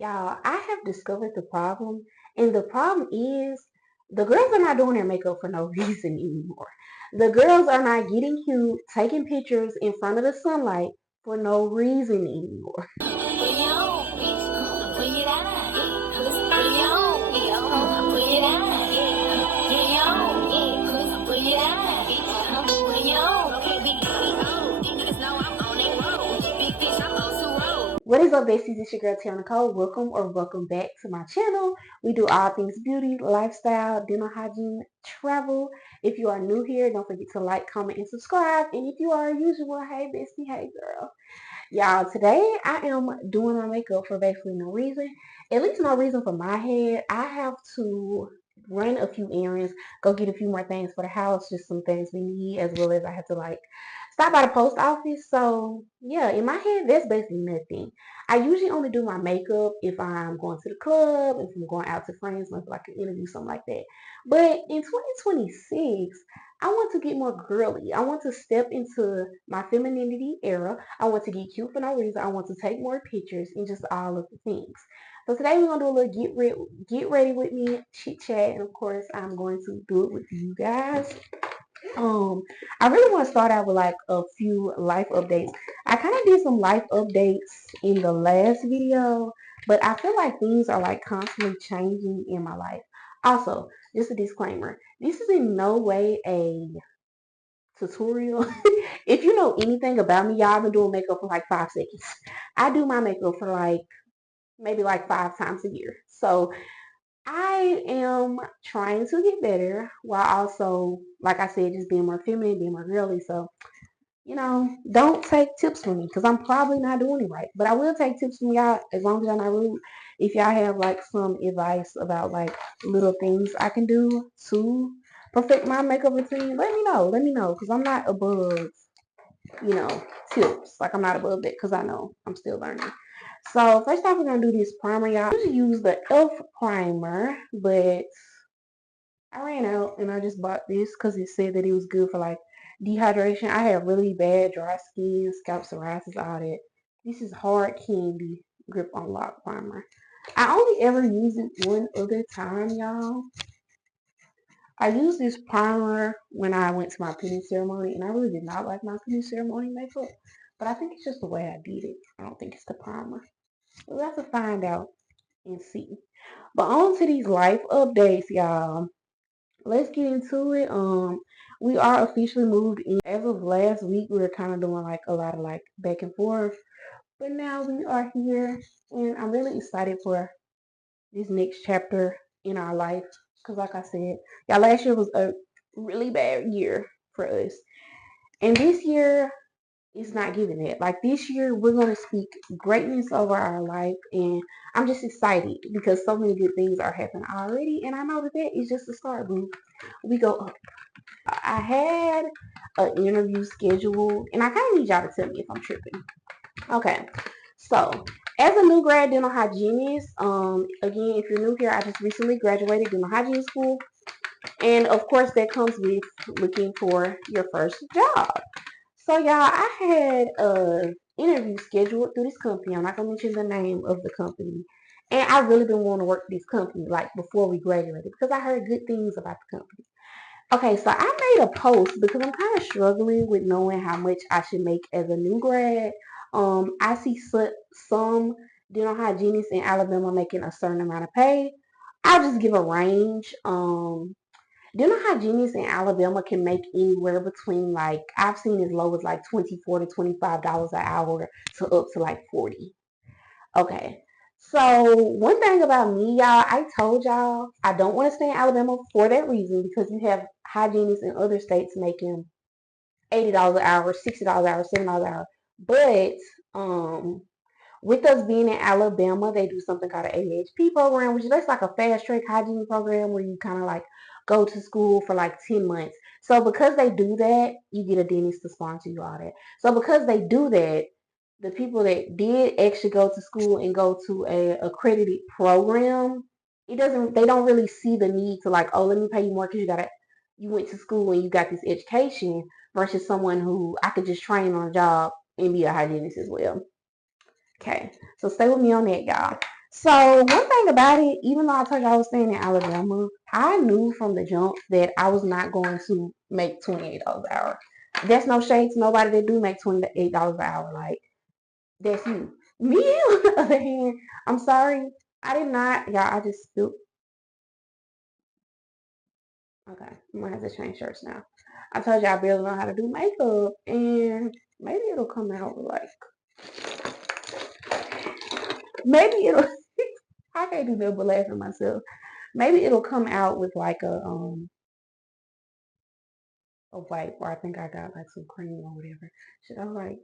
Y'all, I have discovered the problem, and the problem is the girls are not doing their makeup for no reason anymore. The girls are not getting cute, taking pictures in front of the sunlight for no reason anymore. What is up, besties? It's your girl Tiana Cole. Welcome back to my channel. We do all things beauty, lifestyle, dental hygiene, travel. If you are new here, don't forget to like, comment, and subscribe. And if you are usual, hey bestie, hey girl. Y'all, today I am doing my makeup for basically no reason. At least no reason for my head. I have to run a few errands, go get a few more things for the house, just some things we need, as well as I have to stop by the post office. So yeah, in my head, that's basically nothing. I usually only do my makeup if I'm going to the club, if I'm going out to friends, maybe like an interview, something like that. But in 2026, I want to get more girly. I want to step into my femininity era. I want to get cute for no reason. I want to take more pictures and just all of the things. So today we're gonna do a little get ready with me, chit chat, and of course I'm going to do it with you guys. I really want to start out with like a few life updates. I kind of did some life updates in the last video, but I feel like things are like constantly changing in my life. Also, just a disclaimer, this is in no way a tutorial. If you know anything about me, y'all, I've been doing makeup for like 5 seconds. I do my makeup for like maybe like 5 times a year. So I am trying to get better while also, like I said, just being more feminine, being more girly. So, don't take tips from me because I'm probably not doing it right. But I will take tips from y'all as long as y'all not rude. If y'all have like some advice about like little things I can do to perfect my makeup routine, let me know. Let me know because I'm not above, tips. Like I'm not above that because I know I'm still learning. So first off, we're gonna do this primer, y'all. I usually use the e.l.f. primer, but I ran out and I just bought this because it said that it was good for like dehydration. I have really bad dry skin, scalp psoriasis, all that. This is Hard Candy Grip on Lock Primer. I only ever use it one other time, y'all. I used this primer when I went to my penny ceremony, and I really did not like my penny ceremony makeup. But I think it's just the way I did it. I don't think it's the primer. We'll have to find out and see. But on to these life updates, y'all. Let's get into it. We are officially moved in. As of last week, we were kind of doing like a lot of like back and forth. But now we are here, and I'm really excited for this next chapter in our life. Because, like I said, y'all, last year was a really bad year for us. And this year is not giving it. Like this year, we're going to speak greatness over our life. And I'm just excited because so many good things are happening already. And I know that that is just the start, boo. We go up. I had an interview scheduled, and I kind of need y'all to tell me if I'm tripping. Okay, so as a new grad dental hygienist, again, if you're new here, I just recently graduated dental hygiene school, and of course, that comes with looking for your first job. So, y'all, I had a interview scheduled through this company. I'm not gonna mention the name of the company, and I really been wanting to work for this company like before we graduated because I heard good things about the company. Okay, so I made a post because I'm kind of struggling with knowing how much I should make as a new grad. I see some dental hygienists in Alabama making a certain amount of pay. I'll just give a range. Dental hygienists in Alabama can make anywhere between like I've seen as low as like $24 to $25 an hour to up to like 40. Okay. So one thing about me, y'all, I told y'all I don't want to stay in Alabama for that reason because you have hygienists in other states making $80 an hour, $60 an hour, $70 an hour. But with us being in Alabama, they do something called an AHP program, which is that's like a fast track hygiene program where you kind of like go to school for like 10 months. So because they do that, you get a dentist to sponsor you all that. So because they do that, the people that did actually go to school and go to a accredited program, they don't really see the need to like, oh, let me pay you more because you went to school and you got this education versus someone who I could just train on a job and be a hygienist as well. Okay, so stay with me on that, y'all. So one thing about it, even though I told you I was staying in Alabama, I knew from the jump that I was not going to make $28 an hour. That's no shade to nobody that do make $28 an hour. Like that's you. Me, on the other hand, I'm sorry, I did not. Y'all, I just spilled. Okay, I'm gonna have to change shirts now. I told you I barely know how to do makeup, and maybe it'll come out like maybe it'll. I can't do that but laugh at myself. Maybe it'll come out with like a white, or I think I got like some cream or whatever. Should I like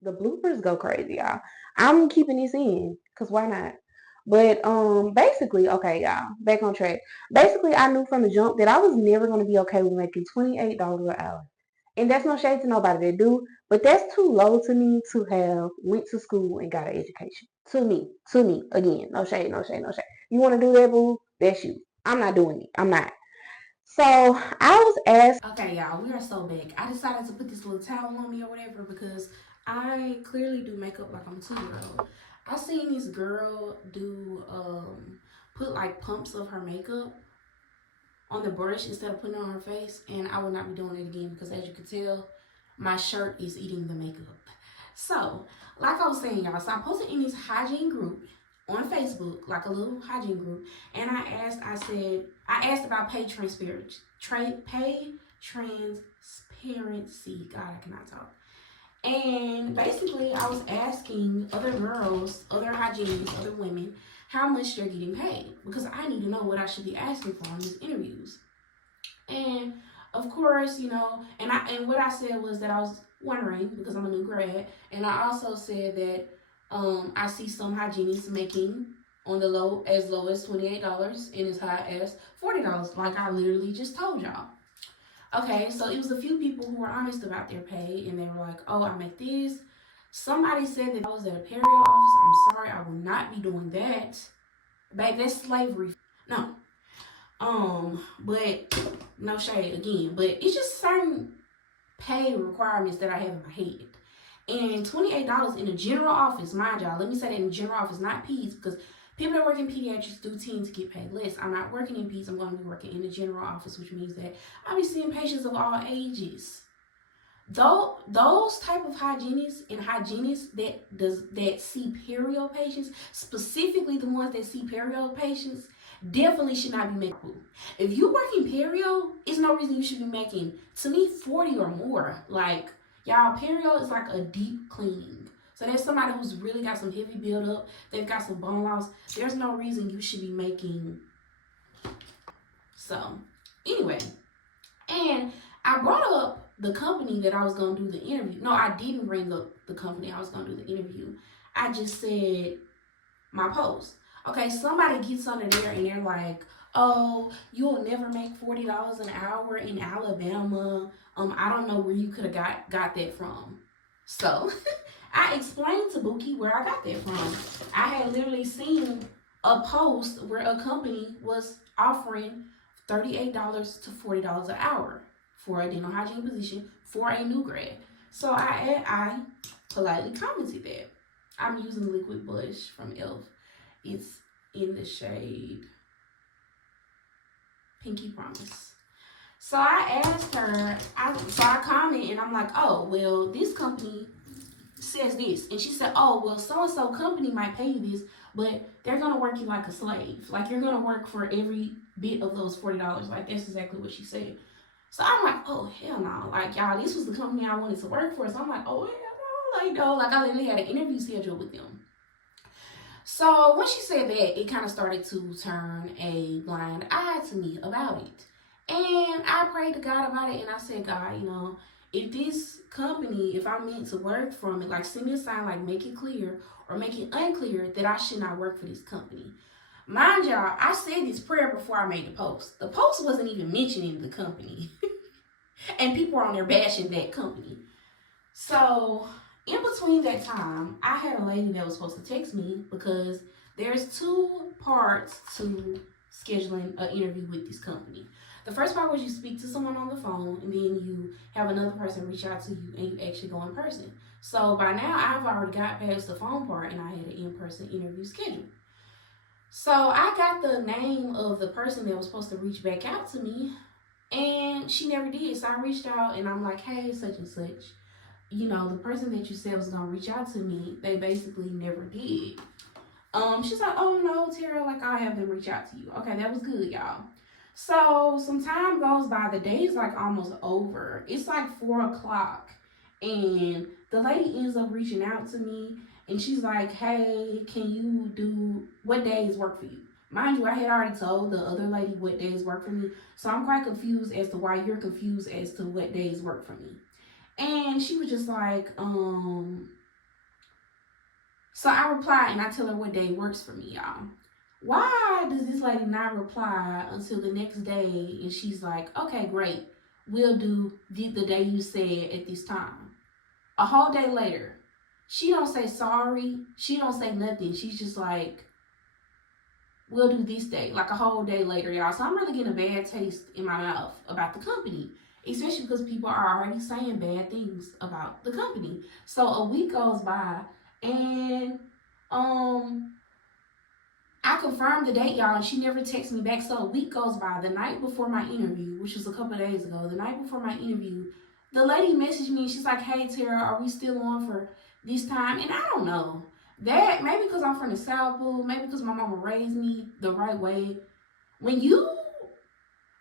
the bloopers go crazy, y'all? I'm keeping this in because why not? But basically, okay, y'all, back on track. Basically, I knew from the jump that I was never gonna be okay with making $28 an hour. And that's no shade to nobody that do, but that's too low to me to have went to school and got an education. To me, again, no shade, no shade, no shade. You want to do that, boo? That's you. I'm not doing it. I'm not. So I was asked. Okay, y'all, we are so back. I decided to put this little towel on me or whatever because I clearly do makeup like I'm a 2 year old. I seen this girl do put like pumps of her makeup on the brush instead of putting it on her face, and I will not be doing it again because as you can tell, my shirt is eating the makeup. So, like I was saying, y'all, so I posted in this hygiene group on Facebook, like a little hygiene group, and I asked about pay transparency. Pay transparency. God, I cannot talk. And basically, I was asking other girls, other hygienists, other women, how much they're getting paid because I need to know what I should be asking for in these interviews. And of course, and what I said was that I was wondering because I'm a new grad, and I also said that I see some hygienists making on the low as $28 and as high as $40, like I literally just told y'all. Okay, so it was a few people who were honest about their pay, and they were like, "Oh, I make this." Somebody said that I was at a period office. I'm sorry, I will not be doing that. Babe, that's slavery. No, but no shade again. But it's just certain pay requirements that I have in my head. And $28 in a general office, mind y'all, let me say that in general office, not peds, because people that work in pediatrics do tend to get paid less. I'm not working in peds, I'm going to be working in the general office, which means that I'll be seeing patients of all ages. Though those type of hygienists that see perio patients, specifically the ones that see perio patients, definitely should not be making. If you work in perio, it's no reason you should be making, to me, 40 or more. Like, y'all, perio is like a deep cleaning. So there's somebody who's really got some heavy buildup. They've got some bone loss. There's no reason you should be making. So anyway, and I brought up the company that I was going to do the interview. No, I didn't bring up the company I was going to do the interview. I just said my post. Okay, somebody gets under there and they're like, "Oh, you'll never make $40 an hour in Alabama. I don't know where you could have got that from." So I explained to Buki where I got that from. I had literally seen a post where a company was offering $38 to $40 an hour for a dental hygiene position for a new grad. So I politely commented that. I'm using liquid blush from e.l.f. It's in the shade Pinky Promise. So I asked her, I commented and I'm like, "Oh, well, this company says this." And she said, "Oh, well, so-and-so company might pay you this, but they're going to work you like a slave. Like, you're going to work for every bit of those $40. Like, that's exactly what she said. So I'm like, "Oh, hell no." Like, y'all, this was the company I wanted to work for. So I'm like, "Oh, hell no." Like, no. Like, I literally had an interview scheduled with them. So when she said that, it kind of started to turn a blind eye to me about it. And I prayed to God about it, and I said, "God, if this company, if I'm meant to work from it, like send me a sign, like make it clear or make it unclear that I should not work for this company." Mind y'all, I said this prayer before I made the post. The post wasn't even mentioning the company. And people are on there bashing that company. So in between that time, I had a lady that was supposed to text me because there's two parts to scheduling an interview with this company. The first part was you speak to someone on the phone, and then you have another person reach out to you, and you actually go in person. So by now, I've already got past the phone part, and I had an in-person interview scheduled. So I got the name of the person that was supposed to reach back out to me, and she never did. So I reached out, and I'm like, hey, such and such. The person that you said was going to reach out to me, they basically never did. She's like, oh no, Tara, like I'll have them reach out to you. Okay, that was good, y'all. So some time goes by, the day is like almost over. It's like 4:00, and the lady ends up reaching out to me, and she's like, hey, can you do, what days work for you? Mind you, I had already told the other lady what days work for me, so I'm quite confused as to why you're confused as to what days work for me. And she was just like, so I reply and I tell her what day works for me, y'all. Why does this lady not reply until the next day? And she's like, okay, great. We'll do the day you said at this time. A whole day later, she don't say sorry. She don't say nothing. She's just like, we'll do this day, like a whole day later, y'all. So I'm really getting a bad taste in my mouth about the company, especially because people are already saying bad things about the company. So a week goes by, and I confirmed the date, y'all, and she never texted me back. So a week goes by. The night before my interview, which was a couple of days ago, the night before my interview, the lady messaged me. She's like, hey, Tara, are we still on for this time? And I don't know. That, maybe because I'm from the South Pool, maybe because my mama raised me the right way. When you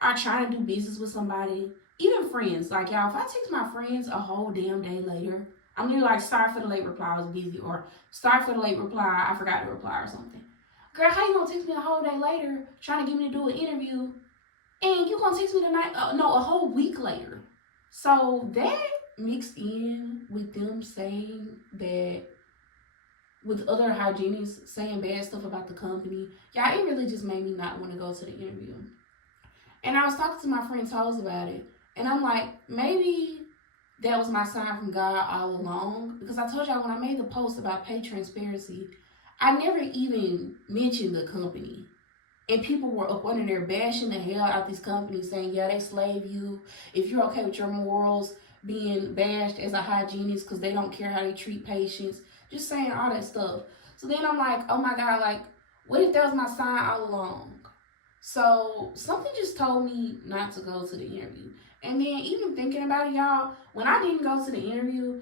are trying to do business with somebody, even friends, like y'all, if I text my friends a whole damn day later, I'm literally like, sorry for the late reply, I was busy, or sorry for the late reply, I forgot to reply or something. Girl, how you gonna text me a whole day later trying to get me to do an interview, and you gonna text me tonight? No, a whole week later. So that mixed in with them saying that, with other hygienists saying bad stuff about the company, y'all, it really just made me not want to go to the interview. And I was talking to my friend Toes about it, and I'm like, maybe that was my sign from God all along, because I told y'all when I made the post about pay transparency, I never even mentioned the company. And people were up under there bashing the hell out these companies, saying, yeah, they slave you. If you're okay with your morals being bashed as a hygienist because they don't care how they treat patients, just saying all that stuff. So then I'm like, oh my God, like, what if that was my sign all along? So something just told me not to go to the interview. And then even thinking about it, y'all, when I didn't go to the interview,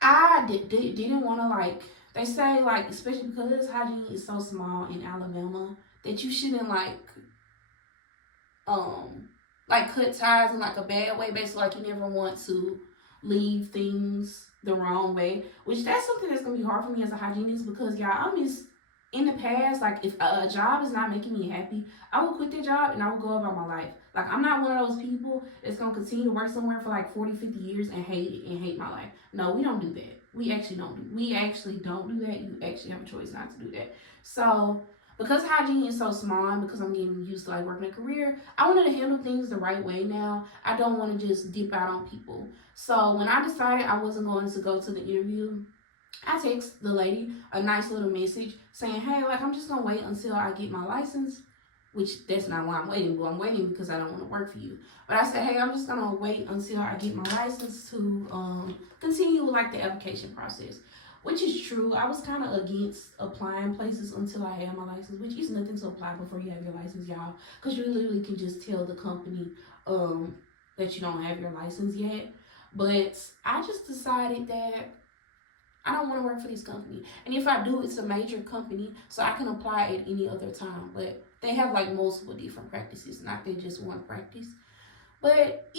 I didn't want to, like, they say, like, especially because hygiene is so small in Alabama, that you shouldn't, like cut ties in, like, a bad way. Basically, like, you never want to leave things the wrong way, which that's something that's going to be hard for me as a hygienist, because, y'all, in the past, like, if a job is not making me happy, I will quit the job and I will go about my life. Like, I'm not one of those people that's going to continue to work somewhere for like 40, 50 years and hate it and hate my life. No, we don't do that. We actually don't do that. You actually have a choice not to do that. So, because hygiene is so small and because I'm getting used to, like, working a career, I wanted to handle things the right way now. I don't want to just dip out on people. So, when I decided I wasn't going to go to the interview, I text the lady a nice little message saying, hey, like, I'm just going to wait until I get my license, which that's not why I'm waiting, but I'm waiting because I don't want to work for you. But I said, hey, I'm just going to wait until I get my license to continue, like, the application process, which is true. I was kind of against applying places until I had my license, which is nothing to apply before you have your license, y'all, because you literally can just tell the company that you don't have your license yet. But I just decided that I don't want to work for this company. And if I do, it's a major company, so I can apply at any other time. But they have, like, multiple different practices, not that just one practice. But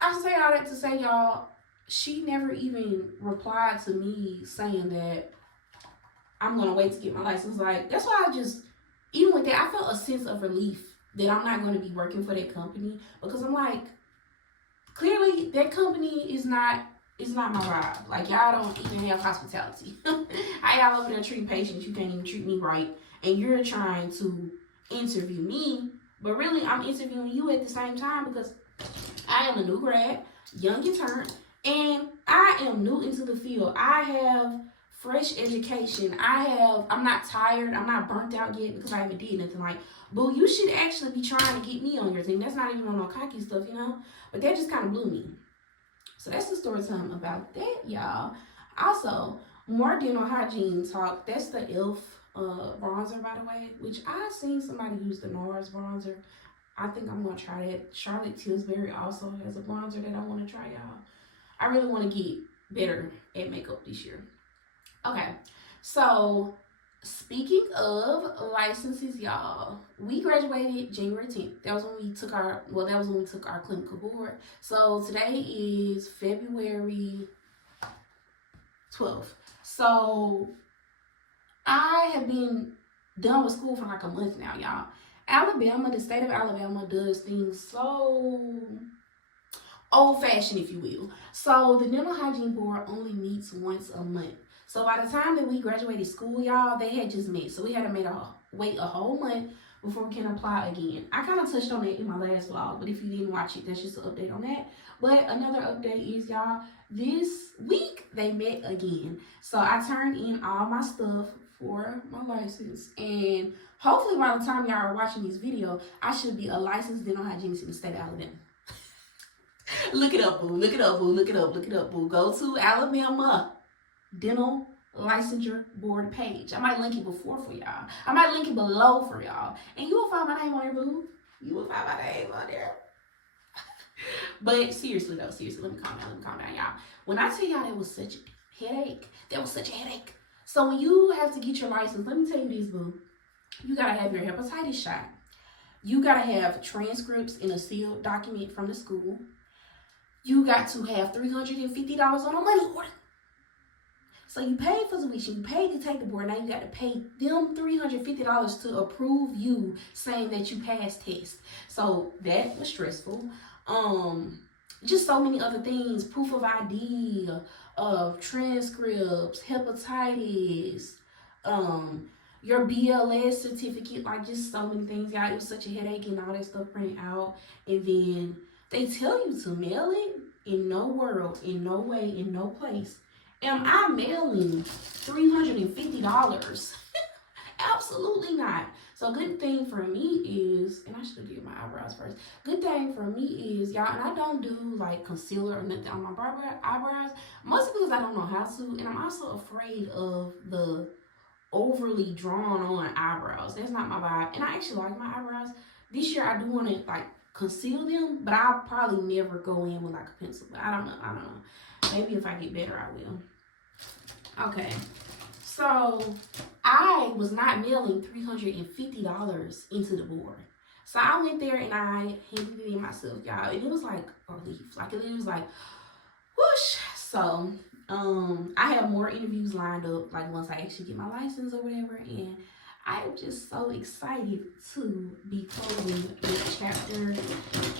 I say all that to say, y'all, she never even replied to me saying that I'm going to wait to get my license. Like, that's why even with that, I felt a sense of relief that I'm not going to be working for that company, because I'm like, clearly that company is not my vibe. Like, y'all don't even have hospitality. How y'all over there treating patients, you can't even treat me right, and you're trying to interview me, but really I'm interviewing you at the same time, because I am a new grad, young intern, and I am new into the field. I have fresh education. I'm not tired. I'm not burnt out yet because I haven't did nothing. Like, boo, you should actually be trying to get me on your team. That's not even on no cocky stuff, you know? But that just kind of blew me. So that's the story time about that, y'all. Also, more dental hygiene talk. That's the e.l.f. Bronzer, by the way, which I seen somebody use the NARS bronzer. I think I'm going to try that. Charlotte Tilbury also has a bronzer that I want to try, y'all. I really want to get better at makeup this year. Okay, so speaking of licenses, y'all, we graduated January 10th. That was when we took our clinical board. So today is February 12th. So I have been done with school for like a month now, y'all. Alabama, the state of Alabama does things so old-fashioned, if you will. So the dental hygiene board only meets once a month. So by the time that we graduated school, y'all, they had just met. So we had to wait a whole month before we can apply again. I kind of touched on that in my last vlog, but if you didn't watch it, that's just an update on that. But another update is, y'all, this week they met again. So I turned in all my stuff for my license, and hopefully by the time y'all are watching this video, I should be a licensed dental hygienist in the state of Alabama. Look it up, boo. Look it up, boo. Look it up. Look it up, boo. Go to Alabama Dental Licensure Board page. I might link it before for y'all. I might link it below for y'all. And you will find my name on there, boo. You will find my name on there. But seriously, though. Seriously, let me calm down, y'all. When I tell y'all that was such a headache. So when you have to get your license, let me tell you this, boo. You got to have your hepatitis shot. You got to have transcripts in a sealed document from the school. You got to have $350 on a money order. So you paid for tuition, you paid to take the board, now you got to pay them $350 to approve you saying that you passed tests. So that was stressful. Just so many other things, proof of ID, transcripts, hepatitis, your BLS certificate, like just so many things. Y'all, it was such a headache and all that stuff printed out. And then they tell you to mail it. In no world, in no way, in no place am I mailing $350. Absolutely not. So good thing for me is, and I should have did my eyebrows first. Good thing for me is, y'all, and I don't do like concealer or nothing on my eyebrows, mostly because I don't know how to, and I'm also afraid of the overly drawn on eyebrows. That's not my vibe. And I actually like my eyebrows. This year I do want to like conceal them, but I'll probably never go in with like a pencil. But I don't know. Maybe if I get better, I will. Okay. So I was not mailing $350 into the board. So I went there and I handed it in myself, y'all. And it was like a relief. Like it was like whoosh. So I have more interviews lined up, like once I actually get my license or whatever, and I'm just so excited to be closing this chapter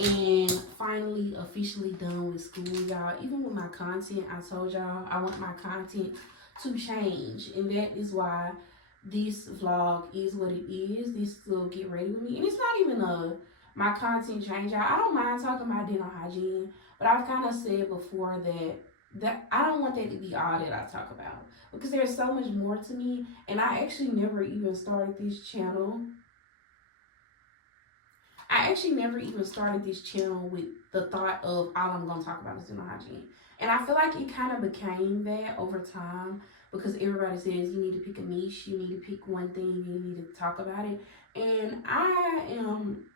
and finally officially done with school, y'all. Even with my content, I told y'all I want my content to change, and that is why this vlog is what it is. This will get ready with me, and it's not even my content change, y'all. I don't mind talking about dental hygiene, but I've kind of said before that I don't want that to be all that I talk about, because there's so much more to me, and I actually never even started this channel. With the thought of all I'm going to talk about is dental hygiene. And I feel like it kind of became that over time, because everybody says you need to pick a niche, you need to pick one thing, you need to talk about it. And I'm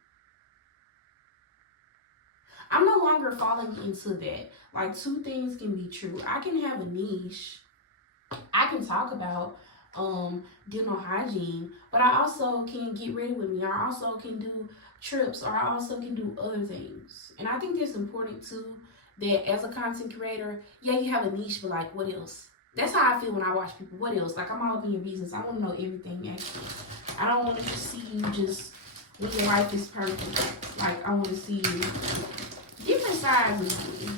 no longer falling into that. Like, two things can be true. I can have a niche. I can talk about dental hygiene, but I also can get ready with me. I also can do trips, or I also can do other things. And I think that's important too, that as a content creator, yeah, you have a niche, but like, what else? That's how I feel when I watch people. What else? Like, I'm all up in your business. I want to know everything, actually. I don't want to just see you just when your life is perfect. Like, I want to see you different sides of you.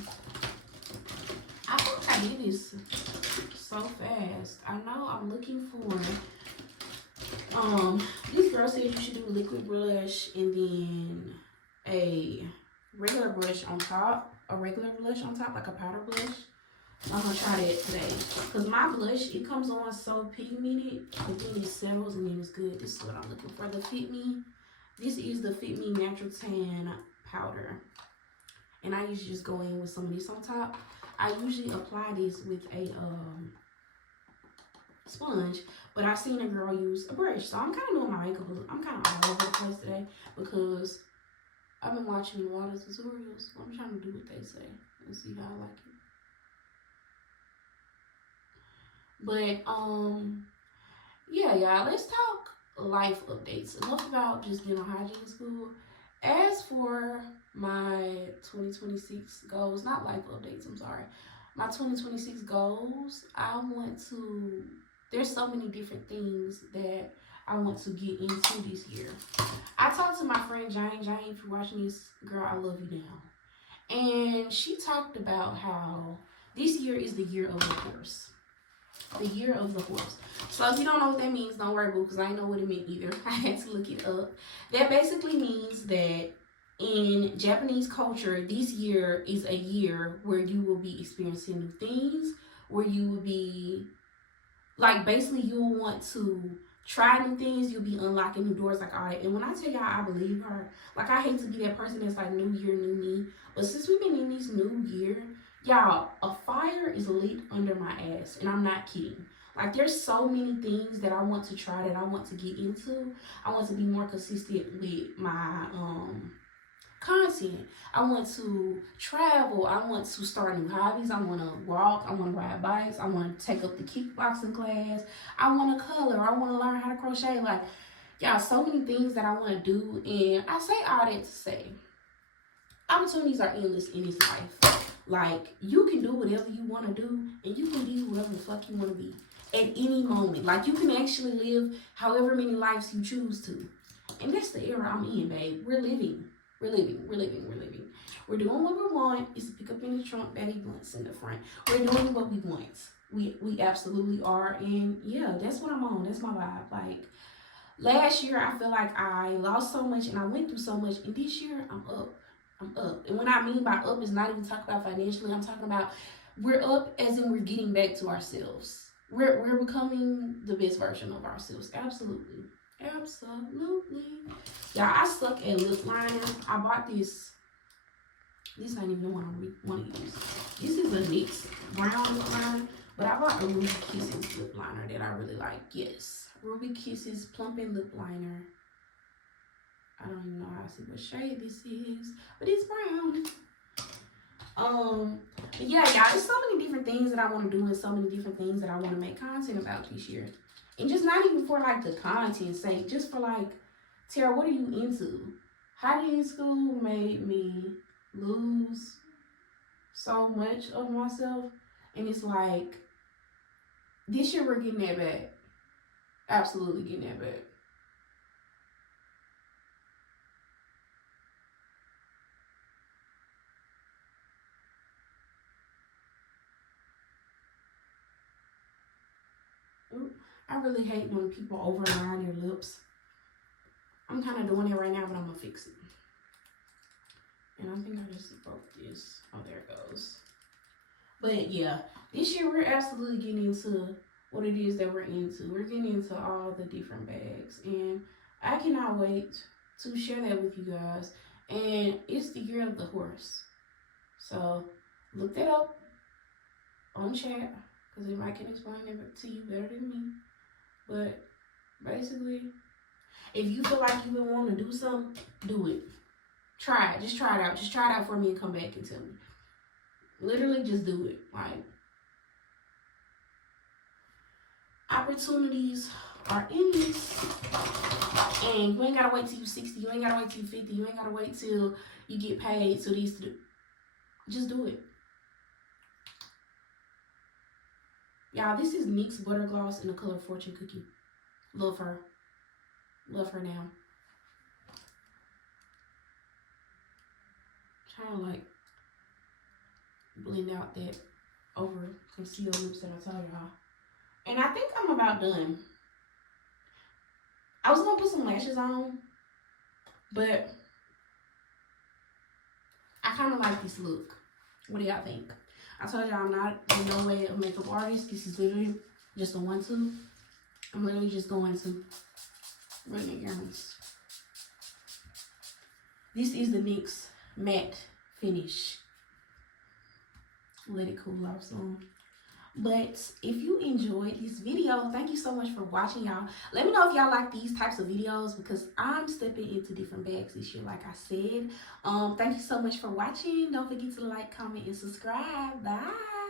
I think I did this so fast. I know I'm looking for this girl said you should do a liquid brush and then a regular brush on top, like a powder brush. I'm gonna try that today. Cause my blush, it comes on so pigmented, but then it settles and then it's good. This is what I'm looking for. The Fit Me. This is the Fit Me Natural Tan Powder. And I usually just go in with some of this on top. I usually apply this with a sponge, but I seen a girl use a brush. So I'm kind of doing my makeup. I'm kind of all over the place today because I've been watching a lot of tutorials. So I'm trying to do what they say and see how I like it. But yeah, y'all, let's talk life updates. Enough about just dental hygiene school. As for my 2026 goals, not life updates, I'm sorry. My 2026 goals, there's so many different things that I want to get into this year. I talked to my friend Jane. Jane, if you're watching this, girl, I love you now. And she talked about how this year is the year of the horse. The year of the horse. So if you don't know what that means, don't worry, boo, because I didn't know what it meant either. I had to look it up. That basically means that in Japanese culture, this year is a year where you will be experiencing new things, where you will be, like, basically you'll want to try new things, you'll be unlocking new doors, like all that. And when I tell y'all I believe her, like, I hate to be that person that's like, new year, new me. But since we've been in this new year, y'all, a fire is lit under my ass, and I'm not kidding. Like, there's so many things that I want to try, that I want to get into. I want to be more consistent with my content. I want to travel. I want to start new hobbies. I want to walk. I want to ride bikes. I want to take up the kickboxing class. I want to color. I want to learn how to crochet. Like, y'all, so many things that I want to do. And I say all that to say, opportunities are endless in this life. Like, you can do whatever you want to do, and you can be whoever the fuck you want to be at any moment. Like, you can actually live however many lives you choose to. And that's the era I'm in, babe. We're living. We're living. We're living. We're living. We're doing what we want. Is to pick up in the trunk, baggy blunts in the front. We're doing what we want. We absolutely are. And yeah, that's what I'm on. That's my vibe. Like, last year, I feel like I lost so much and I went through so much. And this year, I'm up. I'm up. And what I mean by up is not even talking about financially. I'm talking about we're up as in we're getting back to ourselves. We're becoming the best version of ourselves. Absolutely. Absolutely. Yeah, I suck at lip liner. I bought this. This ain't even the one I want to use. This is a NYX brown lip liner. But I bought a Ruby Kisses lip liner that I really like. Yes. Ruby Kisses Plumping Lip Liner. I don't even know how to see what shade this is, but it's brown. But yeah, y'all, there's so many different things that I want to do and so many different things that I want to make content about this year. And just not even for like the content's sake, just for like, Tara, what are you into? Hygiene school made me lose so much of myself. And it's like, this year we're getting that back. Absolutely getting that back. I really hate when people overline their lips. I'm kind of doing it right now, but I'm going to fix it. And I think I just broke this. Oh, there it goes. But yeah, this year we're absolutely getting into what it is that we're into. We're getting into all the different bags. And I cannot wait to share that with you guys. And it's the year of the horse. So look that up on chat, because if I can explain it to you better than me. But basically, if you feel like you've been wanting to do something, do it. Try it. Just try it out. Just try it out for me and come back and tell me. Literally, just do it. Like, opportunities are endless. And you ain't gotta wait till you 60. You ain't gotta wait till you 50. You ain't gotta wait till you get paid. So these, just do it. Y'all, this is NYX Butter Gloss in the color Fortune Cookie. Love her. Love her now. Trying to like blend out that over concealed lips that I told y'all. And I think I'm about done. I was gonna put some lashes on, but I kind of like this look. What do y'all think? I told y'all I'm not in no way a makeup artist. This is literally just a 1-2. I'm literally just going to run the errands. This is the NYX matte finish. Let it cool off some. But if you enjoyed this video, thank you so much for watching, y'all. Let me know if y'all like these types of videos, because I'm stepping into different bags this year, like I said. Thank you so much for watching. Don't forget to like, comment, and subscribe. Bye.